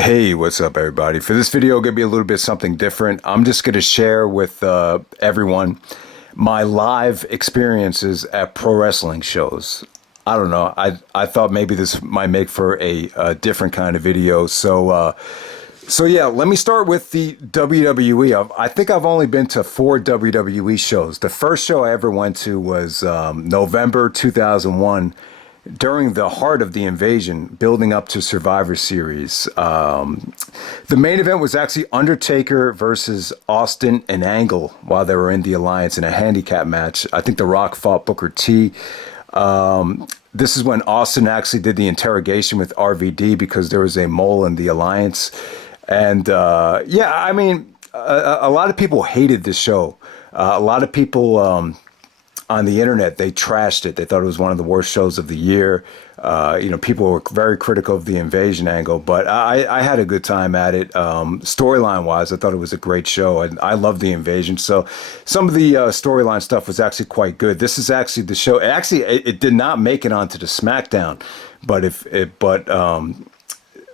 Hey, what's up, everybody? For this video, gonna be a little bit something different. I'm just gonna share with everyone my live experiences at pro wrestling shows. I don't know. I thought maybe this might make for a different kind of video. So yeah, let me start with the WWE. I think I've only been to 4 WWE shows. The first show I ever went to was November 2001 during the heart of the invasion, building up to Survivor Series. The main event was actually Undertaker versus Austin and Angle while they were in the Alliance in a handicap match. I think The Rock fought Booker T. This is when Austin actually did the interrogation with RVD because there was a mole in the Alliance. And yeah, I mean, a lot of people hated this show. A lot of people on the internet, they trashed it. They thought it was one of the worst shows of the year. People were very critical of the invasion angle, but I had a good time at it. Storyline wise, I thought it was a great show, and I love the invasion. So some of the storyline stuff was actually quite good. This is actually the show. It did not make it onto the Smackdown, but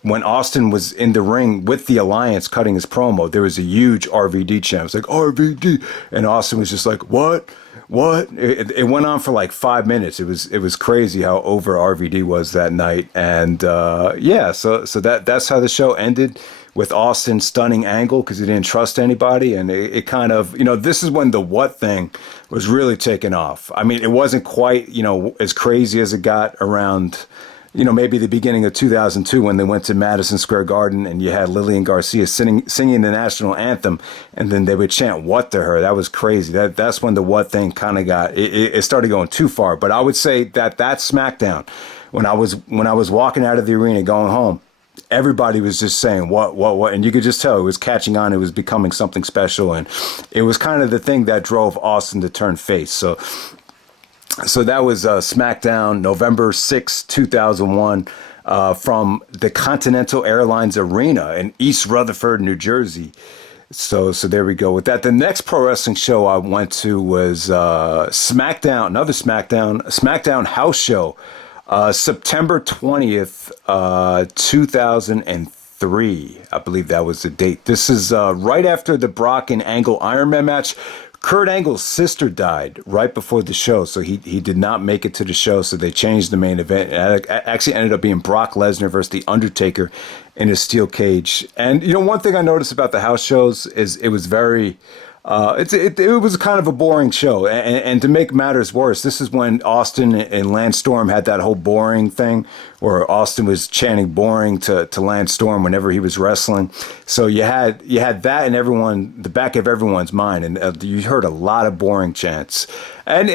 when Austin was in the ring with the Alliance cutting his promo, there was a huge RVD chant. It was like, RVD. And Austin was just like, what? It went on for like 5 minutes. It was crazy how over RVD was that night. And yeah, so that's how the show ended, with Austin stunning Angle because he didn't trust anybody. And it kind of, this is when the what thing was really taking off. I mean, it wasn't quite, as crazy as it got around, maybe the beginning of 2002 when they went to Madison Square Garden and you had Lillian Garcia singing the national anthem, and then they would chant "what" to her. That was crazy. That's when the what thing kind of got it started going too far. But I would say that SmackDown, when I was walking out of the arena going home, everybody was just saying what, and you could just tell it was catching on. It was becoming something special, and it was kind of the thing that drove Austin to turn face. So that was Smackdown, November 6, 2001, from the Continental Airlines Arena in East Rutherford, New Jersey. So there we go with that. The next pro wrestling show I went to was Smackdown, another Smackdown house show, September 20th, 2003. I believe that was the date. This is right after the Brock and Angle Iron Man match. Kurt Angle's sister died right before the show, so he did not make it to the show, so they changed the main event. It actually ended up being Brock Lesnar versus The Undertaker in a steel cage. And, one thing I noticed about the house shows is it was very... it was kind of a boring show, and to make matters worse, this is when Austin and Lance Storm had that whole boring thing where Austin was chanting boring to Lance Storm whenever he was wrestling. So you had that in the back of everyone's mind, and you heard a lot of boring chants. And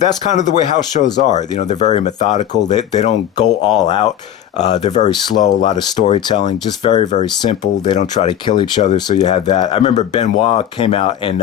that's kind of the way house shows are. They're very methodical. They don't go all out. They're very slow, a lot of storytelling, just very, very simple. They don't try to kill each other, so you had that. I remember Benoit came out and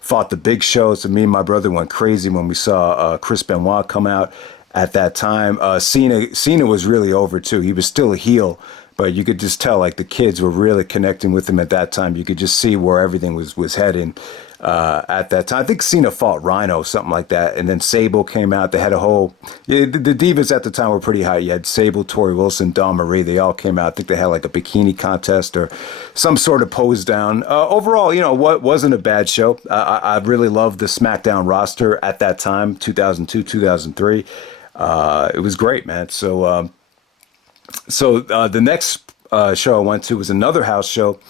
fought the Big Show, so me and my brother went crazy when we saw Chris Benoit come out at that time. Cena was really over, too. He was still a heel, but you could just tell, like, the kids were really connecting with him at that time. You could just see where everything was heading at that time. I think Cena fought Rhino, something like that. And then Sable came out. They had a whole... the divas at the time were pretty high. You had Sable, Tori Wilson, Dawn Marie. They all came out. I think they had like a bikini contest or some sort of pose down. Overall, what wasn't a bad show. I really loved the SmackDown roster at that time, 2002, 2003. It was great, man. So the next show I went to was another house show,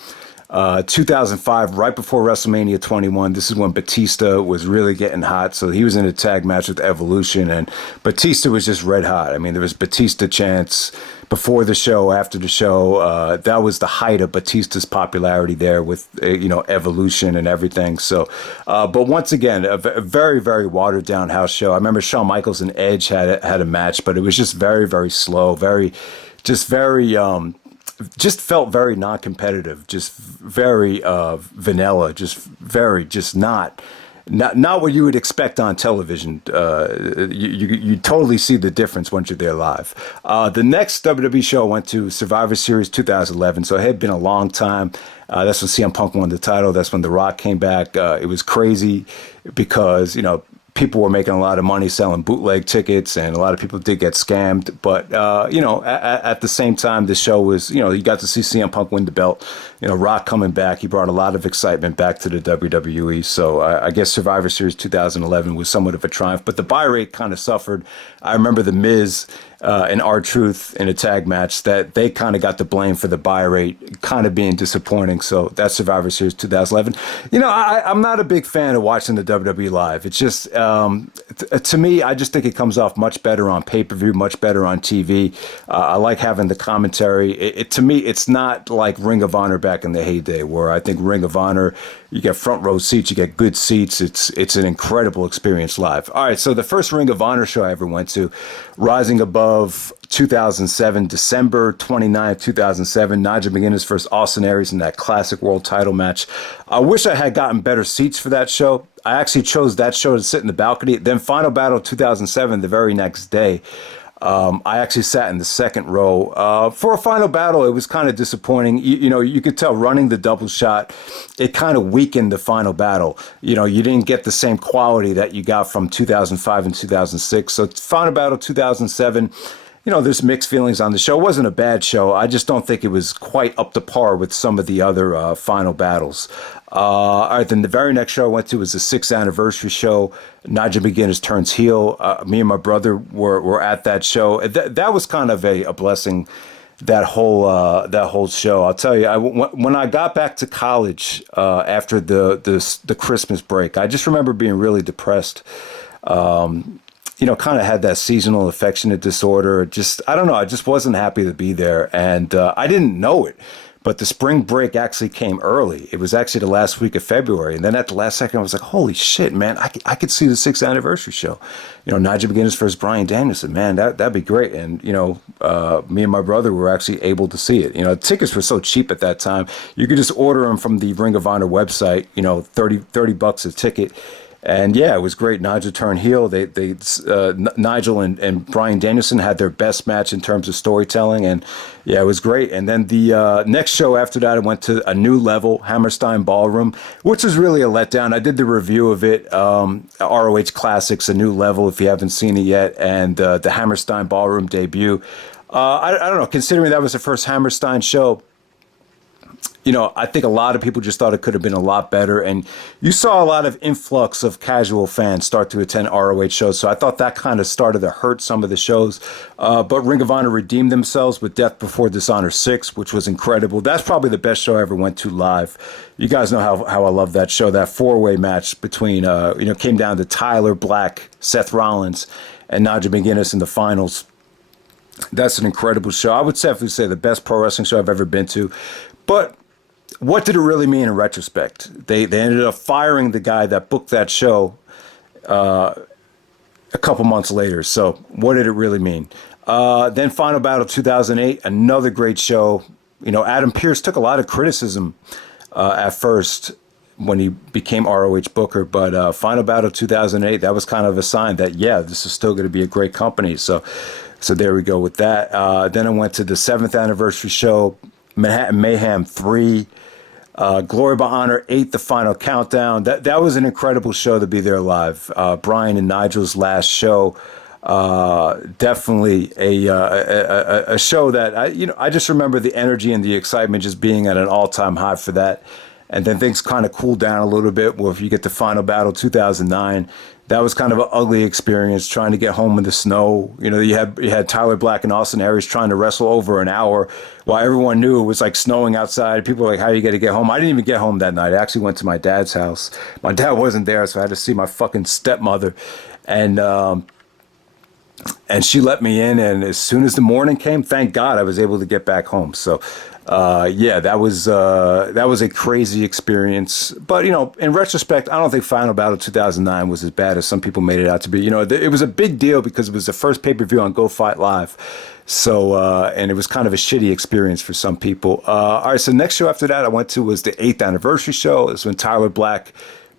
2005, right before WrestleMania 21. This is when Batista was really getting hot. So he was in a tag match with Evolution, and Batista was just red hot. I mean, there was Batista chants before the show, after the show. That was the height of Batista's popularity there with, Evolution and everything. So, but once again, a very, very watered down house show. I remember Shawn Michaels and Edge had a match, but it was just very, very slow, just felt very non-competitive, just very vanilla, just not what you would expect on television. You totally see the difference once you're there live. The next WWE show I went to, Survivor Series 2011, so it had been a long time. That's when CM Punk won the title. That's when The Rock came back. It was crazy because, people were making a lot of money selling bootleg tickets, and a lot of people did get scammed. But, at the same time, the show was, you got to see CM Punk win the belt. Rock coming back. He brought a lot of excitement back to the WWE. So I guess Survivor Series 2011 was somewhat of a triumph. But the buy rate kind of suffered. I remember The Miz and R-Truth in a tag match, that they kind of got the blame for the buy rate kind of being disappointing. So that's Survivor Series 2011. I'm not a big fan of watching the WWE live. It's just, to me, I just think it comes off much better on pay-per-view, much better on TV. I like having the commentary. To me, it's not like Ring of Honor back in the heyday, where I think Ring of Honor, you get front row seats, you get good seats. It's an incredible experience live. All right, so the first Ring of Honor show I ever went to, Rising Above 2007, December 29th, 2007, Nigel McGuinness versus Austin Aries in that classic world title match. I wish I had gotten better seats for that show. I actually chose that show to sit in the balcony. Then Final Battle 2007, the very next day, I actually sat in the second row. For a Final Battle, it was kind of disappointing. You could tell running the double shot, it kind of weakened the Final Battle. You didn't get the same quality that you got from 2005 and 2006. So Final Battle 2007, there's mixed feelings on the show. It wasn't a bad show. I just don't think it was quite up to par with some of the other Final Battles. All right, then the very next show I went to was the 6th anniversary show. Nigel McGuinness turns heel. Me and my brother were at that show. That was kind of a blessing, that whole show. I'll tell you, when I got back to college after the Christmas break, I just remember being really depressed. Kind of had that seasonal affectionate disorder. I don't know. I just wasn't happy to be there. And I didn't know it. But the spring break actually came early. It was actually the last week of February. And then at the last second, I was like, holy shit, man, I could see the 6th anniversary show. Nigel McGuinness versus Bryan Danielson, man, that'd be great. And, me and my brother were actually able to see it. Tickets were so cheap at that time. You could just order them from the Ring of Honor website, $30 a ticket. And yeah, it was great. Nigel turned heel. Nigel and Bryan Danielson had their best match in terms of storytelling, and yeah, it was great. And then the next show after that, I went to A New Level, Hammerstein Ballroom, which was really a letdown. I did the review of it, ROH Classics, A New Level, if you haven't seen it yet, and the Hammerstein Ballroom debut. I don't know, considering that was the first Hammerstein show, I think a lot of people just thought it could have been a lot better. And you saw a lot of influx of casual fans start to attend ROH shows. So I thought that kind of started to hurt some of the shows. But Ring of Honor redeemed themselves with Death Before Dishonor 6, which was incredible. That's probably the best show I ever went to live. You guys know how I love that show. That 4-way match between, came down to Tyler Black, Seth Rollins, and Nigel McGuinness in the finals. That's an incredible show. I would definitely say the best pro wrestling show I've ever been to. But what did it really mean in retrospect? They ended up firing the guy that booked that show a couple months later. So what did it really mean? Then Final Battle 2008, another great show. Adam Pearce took a lot of criticism at first when he became ROH Booker, but Final Battle 2008, that was kind of a sign that, yeah, this is still going to be a great company. So there we go with that. Then I went to the 7th anniversary show, Manhattan Mayhem 3, Glory by Honor 8, The Final Countdown. That was an incredible show to be there live. Bryan and Nigel's last show. Definitely a show that I just remember the energy and the excitement just being at an all-time high for that. And then things kind of cooled down a little bit. Well, if you get to Final Battle 2009, that was kind of an ugly experience trying to get home in the snow. You had Tyler Black and Austin Aries trying to wrestle over an hour while everyone knew it was like snowing outside. People were like, how are you going to get home? I didn't even get home that night. I actually went to my dad's house. My dad wasn't there, so I had to see my fucking stepmother. And she let me in, and as soon as the morning came, thank God I was able to get back home. So that was a crazy experience. But in retrospect, I don't think Final Battle 2009 was as bad as some people made it out to be. It was a big deal because it was the first pay-per-view on Go Fight Live. So and it was kind of a shitty experience for some people. All right, so next show after that I went to was the 8th anniversary show. It's when Tyler Black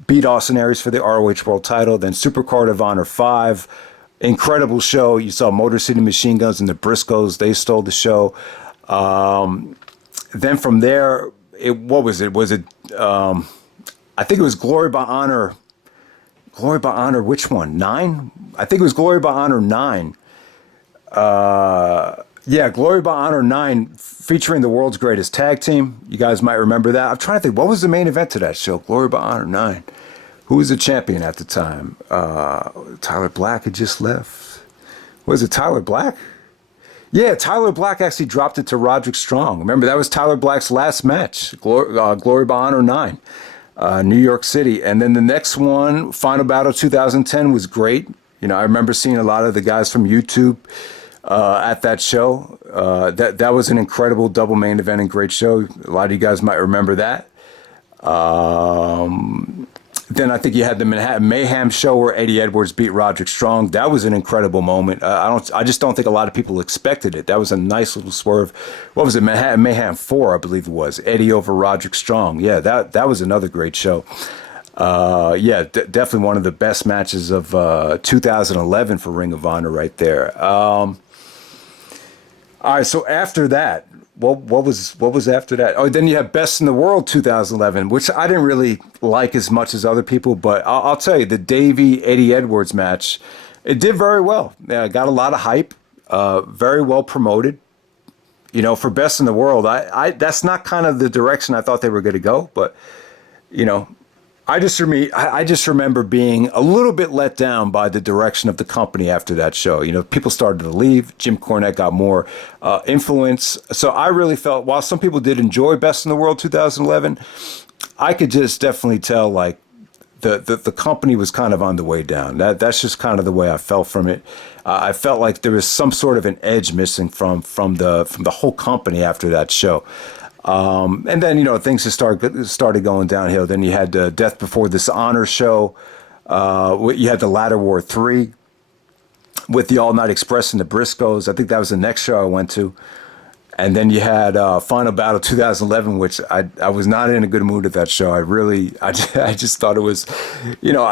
beat Austin Aries for the ROH World Title. Then Supercard of Honor 5. Incredible show. You saw Motor City Machine Guns and the Briscoes. They stole the show. Then from there, what was it? Was it? I think it was Glory by Honor Glory by Honor, which one? 9? I think it was Glory by Honor 9. Yeah, Glory by Honor 9 featuring the world's greatest tag team. You guys might remember that. I'm trying to think, what was the main event to that show? Glory by Honor 9. Who was the champion at the time? Tyler Black had just left. Was it Tyler Black? Yeah, Tyler Black actually dropped it to Roderick Strong. Remember, that was Tyler Black's last match, Glory by Honor 9, New York City. And then the next one, Final Battle 2010, was great. You know, I remember seeing a lot of the guys from YouTube at that show. That was an incredible double main event and great show. A lot of you guys might remember that. Then I think you had the Manhattan Mayhem show where Eddie Edwards beat Roderick Strong. That was an incredible moment. I just don't think a lot of people expected it. That was a nice little swerve. What was it? Manhattan Mayhem 4, I believe it was. Eddie over Roderick Strong. Yeah, that was another great show. Yeah, definitely one of the best matches of 2011 for Ring of Honor right there. All right, so after that, what was after that? Oh, then you have Best in the World 2011, which I didn't really like as much as other people, but I'll tell you, the Eddie Edwards match, it did very well. Yeah, got a lot of hype, very well promoted. You know, for Best in the World, I that's not kind of the direction I thought they were going to go, but you know, I just remember being a little bit let down by the direction of the company after that show. You know, people started to leave. Jim Cornette got more influence. So I really felt, while some people did enjoy Best in the World 2011, I could just definitely tell, like, the company was kind of on the way down. That's just kind of the way I felt from it. I felt like there was some sort of an edge missing from the whole company after that show. And then, you know, things just started going downhill. Then you had the Death Before Dishonor show. You had the Ladder War 3 with the All Night Express and the Briscoes. I think that was the next show I went to. And then you had Final Battle 2011, which I was not in a good mood at that show. I just thought it was, you know,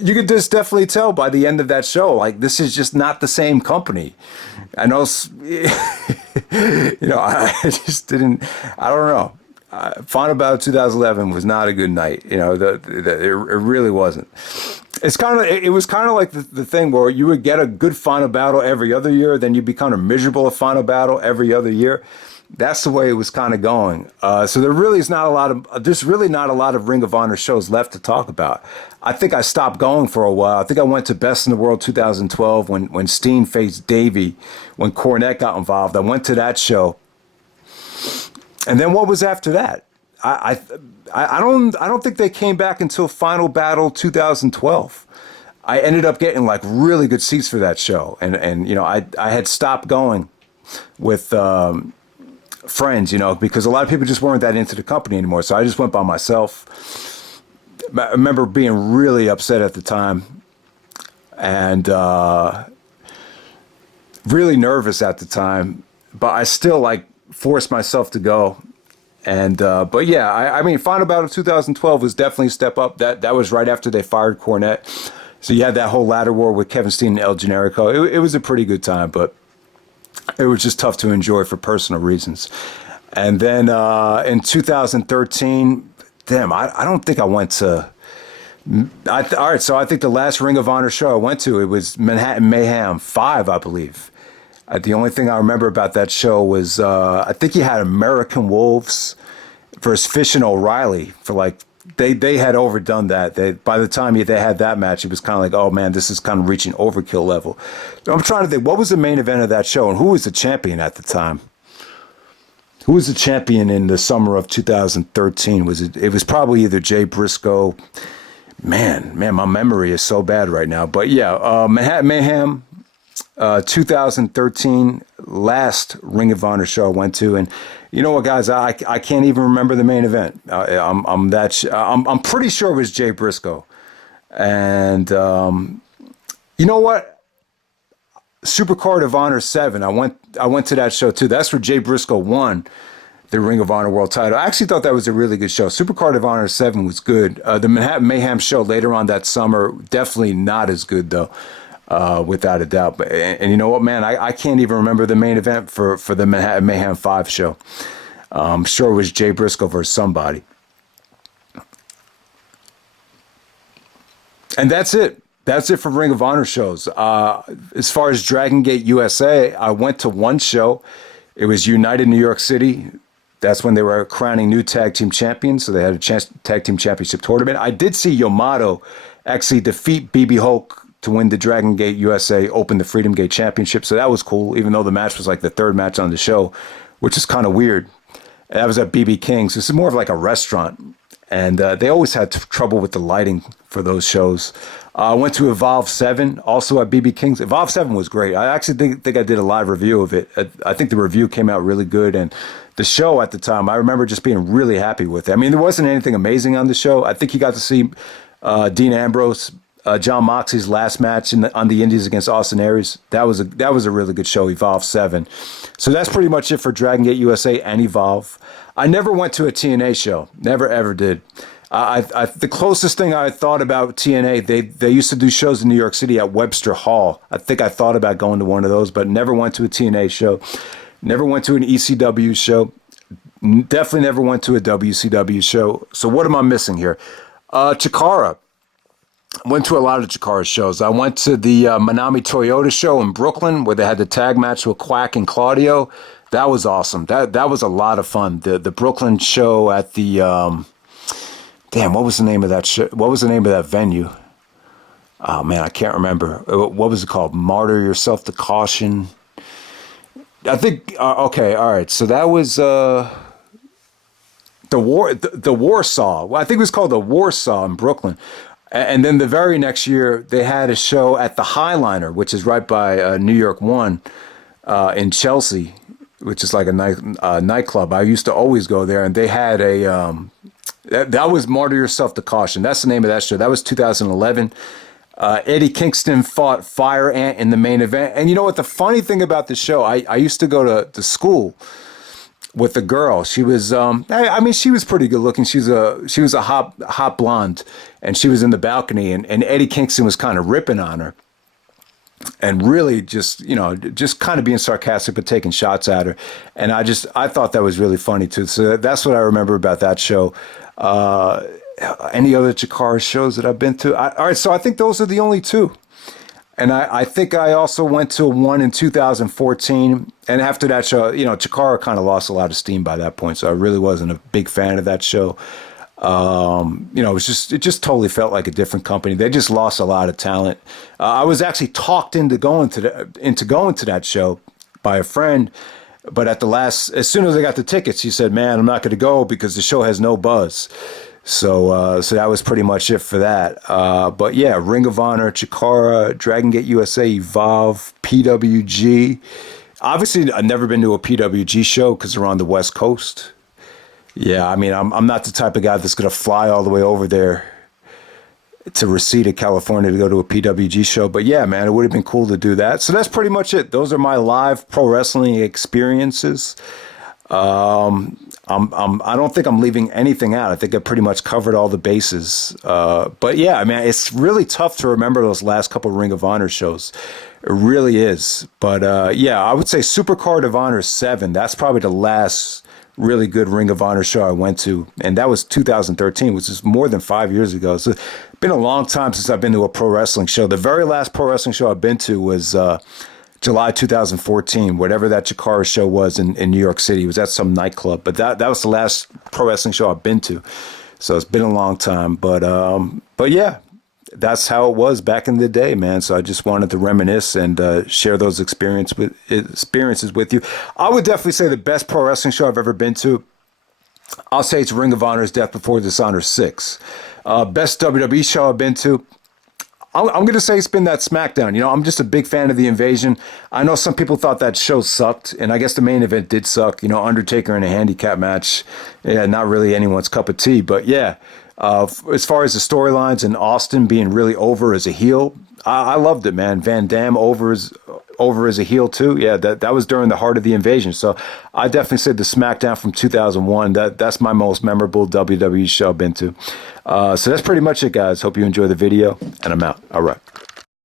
you could just definitely tell by the end of that show, like, this is just not the same company. I know, you know, I just didn't, I don't know. Final Battle 2011 was not a good night. You know, it really wasn't. It was kind of like the thing where you would get a good Final Battle every other year, then you'd be kind of miserable at Final Battle every other year. That's the way it was kind of going. So there's really not a lot of Ring of Honor shows left to talk about. I think I stopped going for a while. I think I went to Best in the World 2012 when Steen faced Davey, when Cornette got involved. I went to that show. And then what was after that? I don't think they came back until Final Battle 2012. I ended up getting like really good seats for that show, and you know, I had stopped going with friends, you know, because a lot of people just weren't that into the company anymore. So I just went by myself. I remember being really upset at the time, and really nervous at the time, but I still like forced myself to go. And but yeah, I mean, Final Battle 2012 was definitely a step up. That was right after they fired Cornette. So you had that whole ladder war with Kevin Steen and El Generico. It was a pretty good time, but it was just tough to enjoy for personal reasons. And then in 2013, damn, I don't think I went to. All right, so I think the last Ring of Honor show I went to, it was Manhattan Mayhem 5, I believe. The only thing I remember about that show was I think you had American Wolves versus Fish and O'Reilly for like they had overdone that. By the time they had that match, it was kind of like, oh man, this is kind of reaching overkill level. I'm trying to think, what was the main event of that show, and who was the champion at the time? Who was the champion in the summer of 2013? It was probably either Jay Briscoe. Man, my memory is so bad right now. But yeah, Manhattan Mayhem. 2013, last Ring of Honor show I went to, and you know what, guys, I can't even remember the main event. I'm pretty sure it was Jay Briscoe, and you know what, Supercard of Honor 7. I went to that show too. That's where Jay Briscoe won the Ring of Honor World title. I actually thought that was a really good show. Supercard of Honor 7 was good. The Manhattan Mayhem show later on that summer, definitely not as good though. Without a doubt. And you know what, man, I can't even remember the main event for the Manhattan Mayhem 5 show. I'm sure it was Jay Briscoe versus somebody. And that's it. That's it for Ring of Honor shows. As far as Dragon Gate USA, I went to one show. It was United New York City. That's when they were crowning new tag team champions. So they had a tag team championship tournament. I did see Yamato actually defeat BB Hulk to win the Dragon Gate USA Open the Freedom Gate Championship. So that was cool, even though the match was like the third match on the show, which is kind of weird. And that was at BB King's. This is more of like a restaurant. And they always had trouble with the lighting for those shows. I went to Evolve 7, also at BB King's. Evolve 7 was great. I actually think I did a live review of it. I think the review came out really good. And the show at the time, I remember just being really happy with it. I mean, there wasn't anything amazing on the show. I think you got to see Dean Ambrose, John Moxley's last match on the Indies against Austin Aries. That was a really good show, Evolve 7. So that's pretty much it for Dragon Gate USA and Evolve. I never went to a TNA show. Never, ever did. The closest thing I thought about TNA, they used to do shows in New York City at Webster Hall. I think I thought about going to one of those, but never went to a TNA show. Never went to an ECW show. Definitely never went to a WCW show. So what am I missing here? CHIKARA. Went to a lot of CHIKARA shows. I went to the Manami Toyota show in Brooklyn where they had the tag match with Quack and Claudio. That was awesome. That was a lot of fun. The Brooklyn show at the what was the name of that show? What was the name of that venue? Oh man, I can't remember. What was it called? Martyr Yourself to Caution. I think okay, all right. So that was the Warsaw. Well, I think it was called the Warsaw in Brooklyn. And then the very next year, they had a show at the Highliner, which is right by New York One in Chelsea, which is like a nightclub. I used to always go there, and they had a that was Martyr Yourself to Caution. That's the name of that show. That was 2011. Eddie Kingston fought Fire Ant in the main event. And you know what? The funny thing about the show, I used to go to school with a girl. She was, I mean, she was pretty good looking. She was a hot blonde, and she was in the balcony, and Eddie Kingston was kind of ripping on her, and really just kind of being sarcastic but taking shots at her. And I thought that was really funny too. So that's what I remember about that show. Any other CHIKARA shows that I've been to? All right, so I think those are the only two. And I think I also went to one in 2014. And after that show, CHIKARA kind of lost a lot of steam by that point. So I really wasn't a big fan of that show. It just totally felt like a different company. They just lost a lot of talent. I was actually talked into going to that show by a friend. But as soon as I got the tickets, he said, "Man, I'm not going to go because the show has no buzz." So that was pretty much it for that. But yeah, Ring of Honor, CHIKARA, Dragon Gate USA, Evolve, PWG. Obviously, I've never been to a PWG show because they're on the West Coast. Yeah, I mean, I'm not the type of guy that's going to fly all the way over there to Reseda, California to go to a PWG show. But yeah, man, it would have been cool to do that. So that's pretty much it. Those are my live pro wrestling experiences. I don't think I'm leaving anything out. I think I pretty much covered all the bases. But yeah, I mean, it's really tough to remember those last couple Ring of Honor shows. It really is. But yeah, I would say Supercard of Honor 7. That's probably the last really good Ring of Honor show I went to. And that was 2013, which is more than 5 years ago. So it's been a long time since I've been to a pro wrestling show. The very last pro wrestling show I've been to was July 2014, whatever that CHIKARA show was in New York City. It was at some nightclub. But that was the last pro wrestling show I've been to. So it's been a long time. But yeah, that's how it was back in the day, man. So I just wanted to reminisce and share those experiences with you. I would definitely say the best pro wrestling show I've ever been to, I'll say it's Ring of Honor's Death Before Dishonor 6. Best WWE show I've been to, I'm going to say it's been that Smackdown. I'm just a big fan of the Invasion. I know some people thought that show sucked, and I guess the main event did suck. Undertaker in a handicap match, yeah, not really anyone's cup of tea. But yeah, as far as the storylines and Austin being really over as a heel, I loved it, man. Van Dam over as a heel too. Yeah, that was during the heart of the Invasion. So I definitely said the Smackdown from 2001. That's my most memorable WWE show I've been to. So that's pretty much it, guys. Hope you enjoy the video, and I'm out. All right.